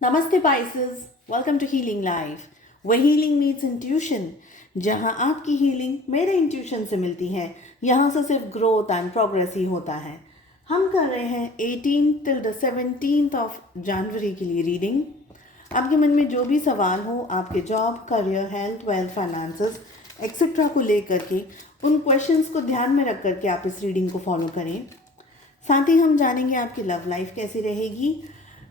नमस्ते Pisces, welcome to healing life way healing meets intuition. जहां आपकी हीलिंग मेरे इंट्यूशन से मिलती है, यहाँ से सिर्फ ग्रोथ एंड प्रोग्रेस ही होता है। हम कर रहे हैं 18 till the 17th of January के लिए रीडिंग। आपके मन में जो भी सवाल हो, आपके job, career, health, wealth, finances etcetera को लेकर के, उन क्वेश्चंस को ध्यान में रख करके आप इस रीडिंग को फॉलो करें। साथ ही हम जानेंगे आपकी लव लाइफ कैसी रहेगी।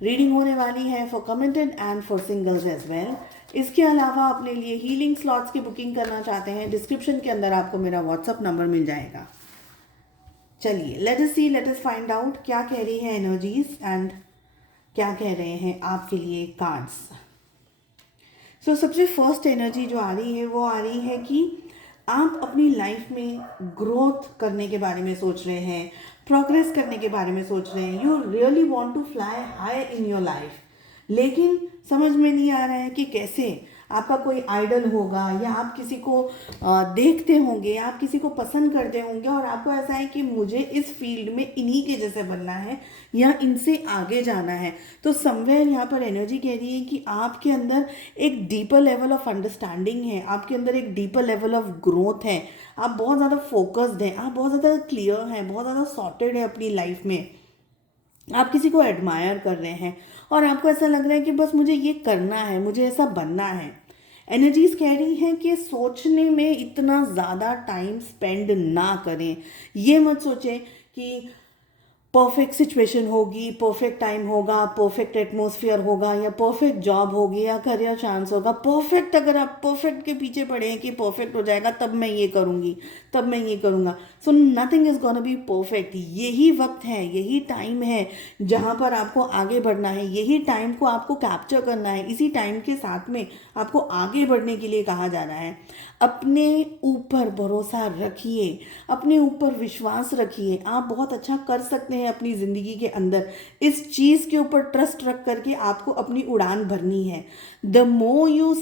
रीडिंग होने वाली है for committed and for singles as well. इसके अलावा अपने लिए हीलिंग स्लॉट्स की बुकिंग करना चाहते हैं, डिस्क्रिप्शन के अंदर आपको मेरा व्हाट्सअप नंबर मिल जाएगा। चलिए लेट अस फाइंड आउट क्या कह रही है एनर्जीज एंड क्या कह रहे हैं आपके लिए कार्ड्स। सो सबसे फर्स्ट एनर्जी जो आ रही है वो आ रही है कि आप अपनी लाइफ में ग्रोथ करने के बारे में सोच रहे हैं, प्रोग्रेस करने के बारे में सोच रहे हैं। You really want to fly high in your life, लेकिन समझ में नहीं आ रहा है कि कैसे। आपका कोई आइडल होगा या आप किसी को देखते होंगे, आप किसी को पसंद करते होंगे और आपको ऐसा है कि मुझे इस फील्ड में इन्हीं के जैसे बनना है या इनसे आगे जाना है। तो समवेयर यहाँ पर एनर्जी कह रही है कि आपके अंदर एक डीपर लेवल ऑफ अंडरस्टैंडिंग है, आपके अंदर एक डीपर लेवल ऑफ ग्रोथ है। आप बहुत ज़्यादा फोकस्ड हैं, आप बहुत ज़्यादा क्लियर हैं, बहुत ज़्यादा सॉर्टेड है अपनी लाइफ में। आप किसी को एडमायर कर रहे हैं और आपको ऐसा लग रहा है कि बस मुझे ये करना है, मुझे ऐसा बनना है। एनर्जीज कह रही हैं कि सोचने में इतना ज़्यादा टाइम स्पेंड ना करें। ये मत सोचें कि परफेक्ट सिचुएशन होगी, परफेक्ट टाइम होगा, परफेक्ट एटमॉस्फेयर होगा या परफेक्ट जॉब होगी या करियर चांस होगा। परफेक्ट, अगर आप परफेक्ट के पीछे पड़े हैं कि परफेक्ट हो जाएगा तब मैं ये करूँगी, तब मैं ये करूँगा, so nothing is gonna be perfect. यही वक्त है, यही टाइम है जहाँ पर आपको आगे बढ़ना है, यही टाइम को आपको कैप्चर करना है। इसी टाइम के साथ में आपको आगे बढ़ने के लिए कहा जा रहा है। अपने ऊपर भरोसा रखिए, अपने ऊपर विश्वास रखिए। आप बहुत अच्छा कर सकते हैं अपनी ज़िंदगी के अंदर। इस चीज़ के ऊपर ट्रस्ट रख करके आपको अपनी उड़ान भरनी है। The more you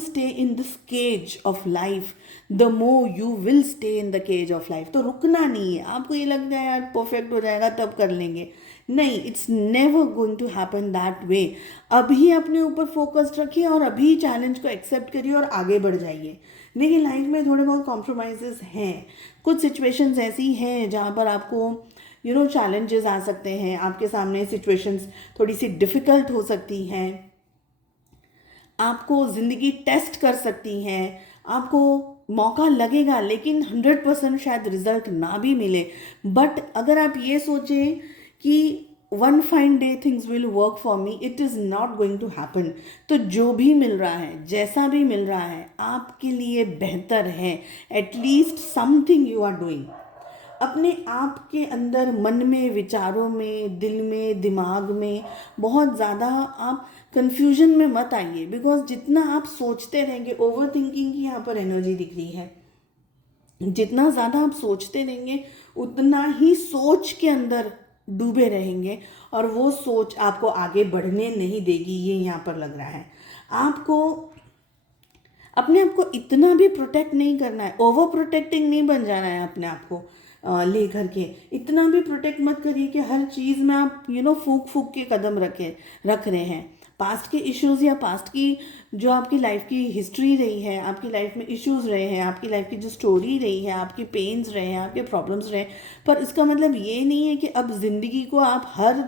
stay in this cage of life, the more you will stay in the cage of life. तो रुकना नहीं है। आपको ये लगता है यार परफेक्ट हो जाएगा तब कर लेंगे, नहीं, it's never going to happen that way. अभी अपने ऊपर फोकस्ड रखिए और अभी चैलेंज को एक्सेप्ट करिए और आगे बढ़ जाइए। देखिए लाइफ में थोड़े बहुत कॉम्प्रोमाइज़ेस हैं, कुछ सिचुएशंस ऐसी हैं जहाँ पर आपको चैलेंजेस आ सकते हैं। आपके सामने सिचुएशंस थोड़ी सी डिफ़िकल्ट हो सकती हैं, आपको ज़िंदगी टेस्ट कर सकती हैं, आपको मौका लगेगा लेकिन 100% शायद रिजल्ट ना भी मिले। बट अगर आप ये सोचें कि one fine day things will work for me, it is not going to happen. तो जो भी मिल रहा है, जैसा भी मिल रहा है, आपके लिए बेहतर है। At least something you are doing. अपने आप के अंदर, मन में, विचारों में, दिल में, दिमाग में बहुत ज़्यादा आप कंफ्यूजन में मत आइए। बिकॉज जितना आप सोचते रहेंगे, ओवर थिंकिंग की यहाँ पर एनर्जी दिख रही है, जितना ज़्यादा आप सोचते रहेंगे उतना ही सोच के अंदर डूबे रहेंगे और वो सोच आपको आगे बढ़ने नहीं देगी। ये यहाँ पर लग रहा है। आपको अपने आप को इतना भी प्रोटेक्ट नहीं करना है, ओवर प्रोटेक्टिंग नहीं बन जाना है अपने आप को ले करके। इतना भी प्रोटेक्ट मत करिए कि हर चीज़ में आप फूक फूक के कदम रख रहे हैं। पास्ट के इश्यूज़ या पास्ट की जो आपकी लाइफ की हिस्ट्री रही है, आपकी लाइफ में इश्यूज़ रहे हैं, आपकी लाइफ की जो स्टोरी रही है, आपके पेन्स रहे हैं, आपके प्रॉब्लम्स रहे हैं, पर इसका मतलब ये नहीं है कि अब ज़िंदगी को आप हर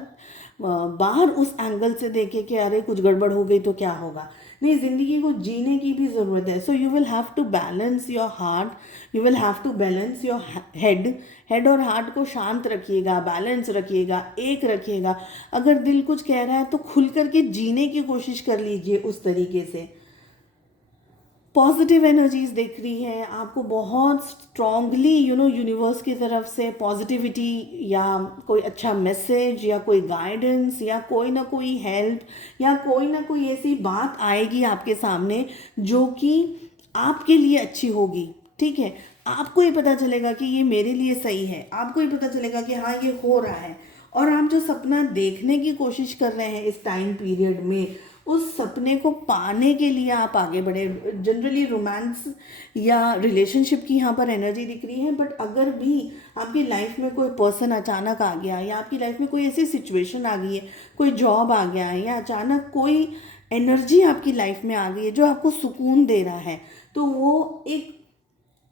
बाहर उस एंगल से देखें कि अरे कुछ गड़बड़ हो गई तो क्या होगा। नहीं, ज़िंदगी को जीने की भी ज़रूरत है। So you will have to balance your heart, you will have to balance your head और हार्ट को शांत रखिएगा, बैलेंस रखिएगा, एक रखिएगा। अगर दिल कुछ कह रहा है तो खुल करके जीने की कोशिश कर लीजिए उस तरीके से। पॉजिटिव एनर्जीज दिख रही है आपको बहुत स्ट्रांगली, यूनिवर्स की तरफ से पॉजिटिविटी या कोई अच्छा मैसेज या कोई गाइडेंस या कोई ना कोई हेल्प या कोई ना कोई ऐसी बात आएगी आपके सामने जो कि आपके लिए अच्छी होगी। ठीक है, आपको ये पता चलेगा कि ये मेरे लिए सही है, आपको ये पता चलेगा कि हाँ ये हो रहा है। और आप जो सपना देखने की कोशिश कर रहे हैं इस टाइम पीरियड में, उस सपने को पाने के लिए आप आगे बढ़े। जनरली रोमांस या रिलेशनशिप की यहाँ पर एनर्जी दिख रही है, बट अगर भी आपकी लाइफ में कोई पर्सन अचानक आ गया या आपकी लाइफ में कोई ऐसी सिचुएशन आ गई है, कोई जॉब आ गया है या अचानक कोई एनर्जी आपकी लाइफ में आ गई है जो आपको सुकून दे रहा है, तो वो एक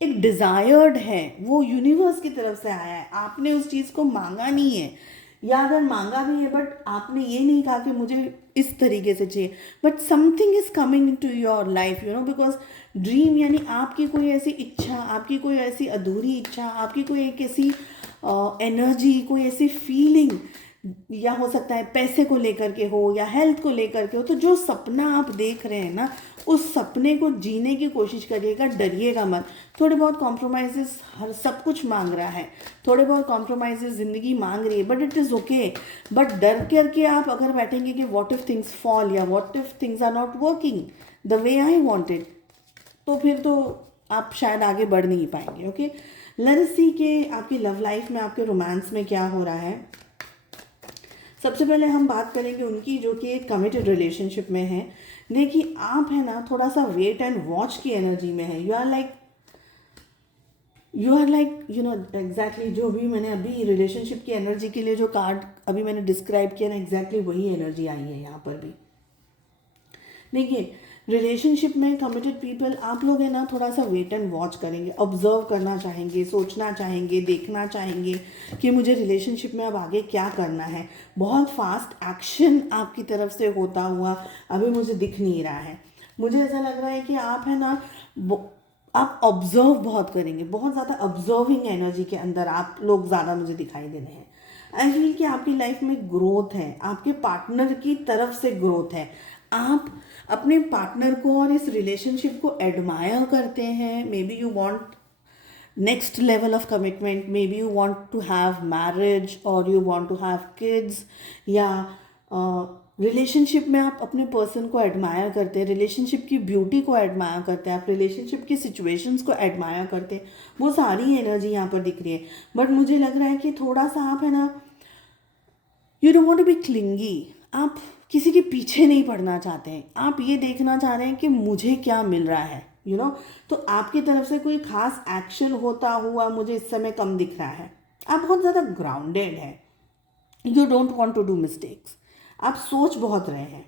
डिज़ायर्ड है, वो यूनिवर्स की तरफ से आया है। आपने उस चीज़ को मांगा नहीं है, या अगर मांगा भी है बट आपने ये नहीं कहा कि मुझे इस तरीके से चाहिए, but something is coming into your life, because dream यानी आपकी कोई ऐसी इच्छा, आपकी कोई ऐसी अधूरी इच्छा, आपकी कोई एक ऐसी एनर्जी, कोई ऐसी फीलिंग, या हो सकता है पैसे को लेकर के हो या हेल्थ को लेकर के हो। तो जो सपना आप देख रहे हैं ना, उस सपने को जीने की कोशिश करिएगा, डरिएगा मत। थोड़े बहुत कॉम्प्रोमाइज़ेस हर सब कुछ मांग रहा है, थोड़े बहुत कॉम्प्रोमाइज़ेस ज़िंदगी मांग रही है, but it is okay. But डर करके आप अगर बैठेंगे कि व्हाट इफ़ थिंग्स फॉल या what if things are not working the way I wanted, तो फिर तो आप शायद आगे बढ़ नहीं पाएंगे। ओके, लेट्स सी कि आपकी लव लाइफ में, आपके रोमांस में क्या हो रहा है। सबसे पहले हम बात करेंगे उनकी जो कि एक कमिटेड रिलेशनशिप में है। देखिए आप है ना थोड़ा सा वेट एंड वॉच की एनर्जी में है। यू आर लाइक एग्जैक्टली जो भी मैंने अभी रिलेशनशिप की एनर्जी के लिए जो कार्ड अभी मैंने डिस्क्राइब किया ना, एग्जैक्टली वही एनर्जी आई है यहाँ पर भी। देखिए रिलेशनशिप में कमिटेड पीपल, आप लोग है ना थोड़ा सा वेट एंड वॉच करेंगे, ऑब्जर्व करना चाहेंगे, सोचना चाहेंगे, देखना चाहेंगे कि मुझे रिलेशनशिप में अब आगे क्या करना है। बहुत फास्ट एक्शन आपकी तरफ से होता हुआ अभी मुझे दिख नहीं रहा है। मुझे ऐसा लग रहा है कि आप है ना आप ऑब्जर्व बहुत करेंगे, बहुत ज़्यादा ऑब्जर्विंग एनर्जी के अंदर आप लोग ज़्यादा मुझे दिखाई दे रहे हैं। आई फील कि आपकी लाइफ में ग्रोथ है, आपके पार्टनर की तरफ से ग्रोथ है। आप अपने पार्टनर को और इस रिलेशनशिप को एडमायर करते हैं। Maybe you want next level of commitment, maybe you want to have marriage और you want to have kids, या रिलेशनशिप में आप अपने पर्सन को एडमायर करते हैं, रिलेशनशिप की ब्यूटी को एडमायर करते हैं, आप रिलेशनशिप की सिचुएशंस को एडमायर करते हैं। वो सारी एनर्जी यहाँ पर दिख रही है। बट मुझे लग रहा है कि थोड़ा सा आप है ना, you don't want to be clingy, आप किसी के पीछे नहीं पड़ना चाहते हैं। आप ये देखना चाह रहे हैं कि मुझे क्या मिल रहा है, तो आपकी तरफ से कोई खास एक्शन होता हुआ मुझे इस समय कम दिख रहा है। आप बहुत ज़्यादा ग्राउंडेड हैं, you don't want to do mistakes, आप सोच बहुत रहे हैं।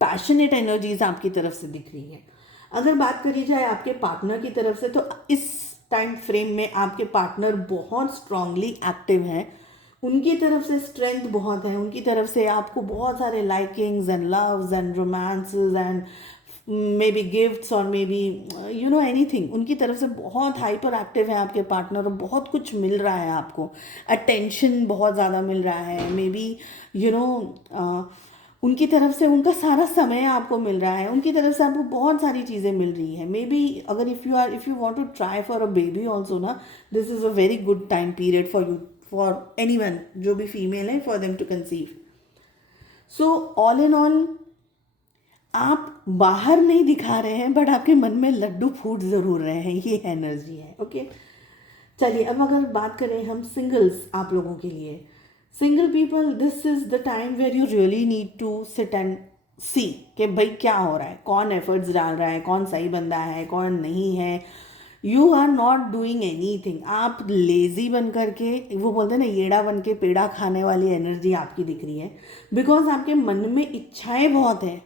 पैशनेट एनर्जीज आपकी तरफ से दिख रही है। अगर बात करी जाए आपके पार्टनर की तरफ से, तो इस टाइम फ्रेम में आपके पार्टनर बहुत स्ट्रांगली एक्टिव हैं। उनकी तरफ से स्ट्रेंथ बहुत है, उनकी तरफ से आपको बहुत सारे likings and loves and romances and may be gifts और मे बी एनीथिंग, उनकी तरफ से बहुत हाइपर एक्टिव है आपके पार्टनर और बहुत कुछ मिल रहा है आपको। अटेंशन बहुत ज़्यादा मिल रहा है, मे बी उनकी तरफ से उनका सारा समय आपको मिल रहा है, उनकी तरफ से आपको बहुत सारी चीज़ें मिल रही हैं। मे बी अगर if you want to try for a baby also ना, this is a very good time period for you, for anyone, जो भी फीमेल है, for them to conceive. So all in all आप बाहर नहीं दिखा रहे हैं, बट आपके मन में लड्डू फूट ज़रूर रहे हैं, ये एनर्जी है। ओके, चलिए अब अगर बात करें हम सिंगल्स, आप लोगों के लिए single people, this is the time where you really need to sit and see कि भाई क्या हो रहा है, कौन एफर्ट्स डाल रहा है, कौन सही बंदा है, कौन नहीं है। You are not doing anything, आप लेज़ी बन करके, वो बोलते हैं ना येड़ा बन के पेड़ा खाने वाली एनर्जी आपकी दिख रही है। बिकॉज आपके मन में इच्छाएं बहुत हैं,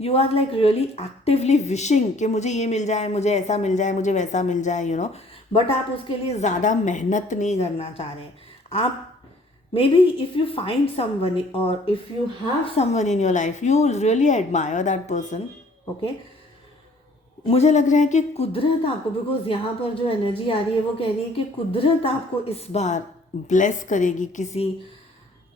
you are like really actively wishing कि मुझे ये मिल जाए, मुझे ऐसा मिल जाए, मुझे वैसा मिल जाए, बट आप उसके लिए ज़्यादा मेहनत नहीं करना चाह रहे हैं। आप maybe if you find someone और if you have someone in your life, you really admire that person. Okay, मुझे लग रहा है कि कुदरत आपको, बिकॉज यहाँ पर जो एनर्जी आ रही है वो कह रही है कि कुदरत आपको इस बार ब्लेस करेगी किसी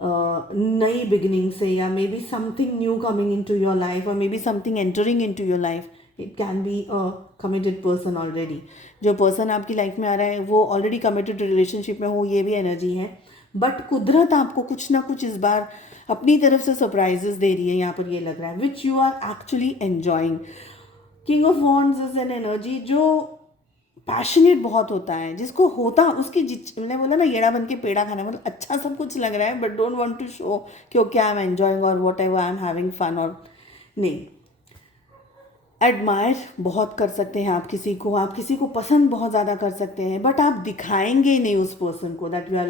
नई बिगिनिंग से, या maybe something new coming into your life, और maybe something entering into your life. It can be a committed person already. जो पर्सन आपकी लाइफ में आ रहा है वो ऑलरेडी कमिटेड रिलेशनशिप में हो, ये भी एनर्जी है। बट कुदरत आपको कुछ ना कुछ इस बार अपनी तरफ से सरप्राइजेस दे रही है, यहाँ पर ये लग रहा है, which you are actually enjoying. King of wands is an energy जो पैशनेट बहुत होता है, जिसको होता उसकी मैंने बोला ना येड़ा बन के पेड़ा खाना, मतलब अच्छा सब कुछ लग रहा है but don't want to show कि ओके आई एम एंजॉइंग और whatever I am having fun, और नहीं। एडमायर बहुत कर सकते हैं आप किसी को पसंद बहुत ज़्यादा कर सकते हैं, बट आप दिखाएंगे नहीं उस पर्सन को that you are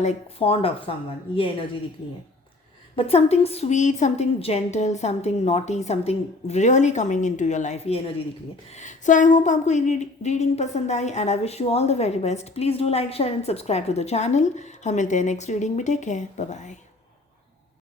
like fond of someone, ये एनर्जी दिख रही है। But something sweet, something gentle, something naughty, something really coming into your life, ये एनर्जी दिख रही है। सो आई होप आपको ये रीडिंग पसंद आई and I wish you all the very best. Please do like, share and subscribe to the channel. हम मिलते हैं नेक्स्ट रीडिंग में। Take care, bye bye.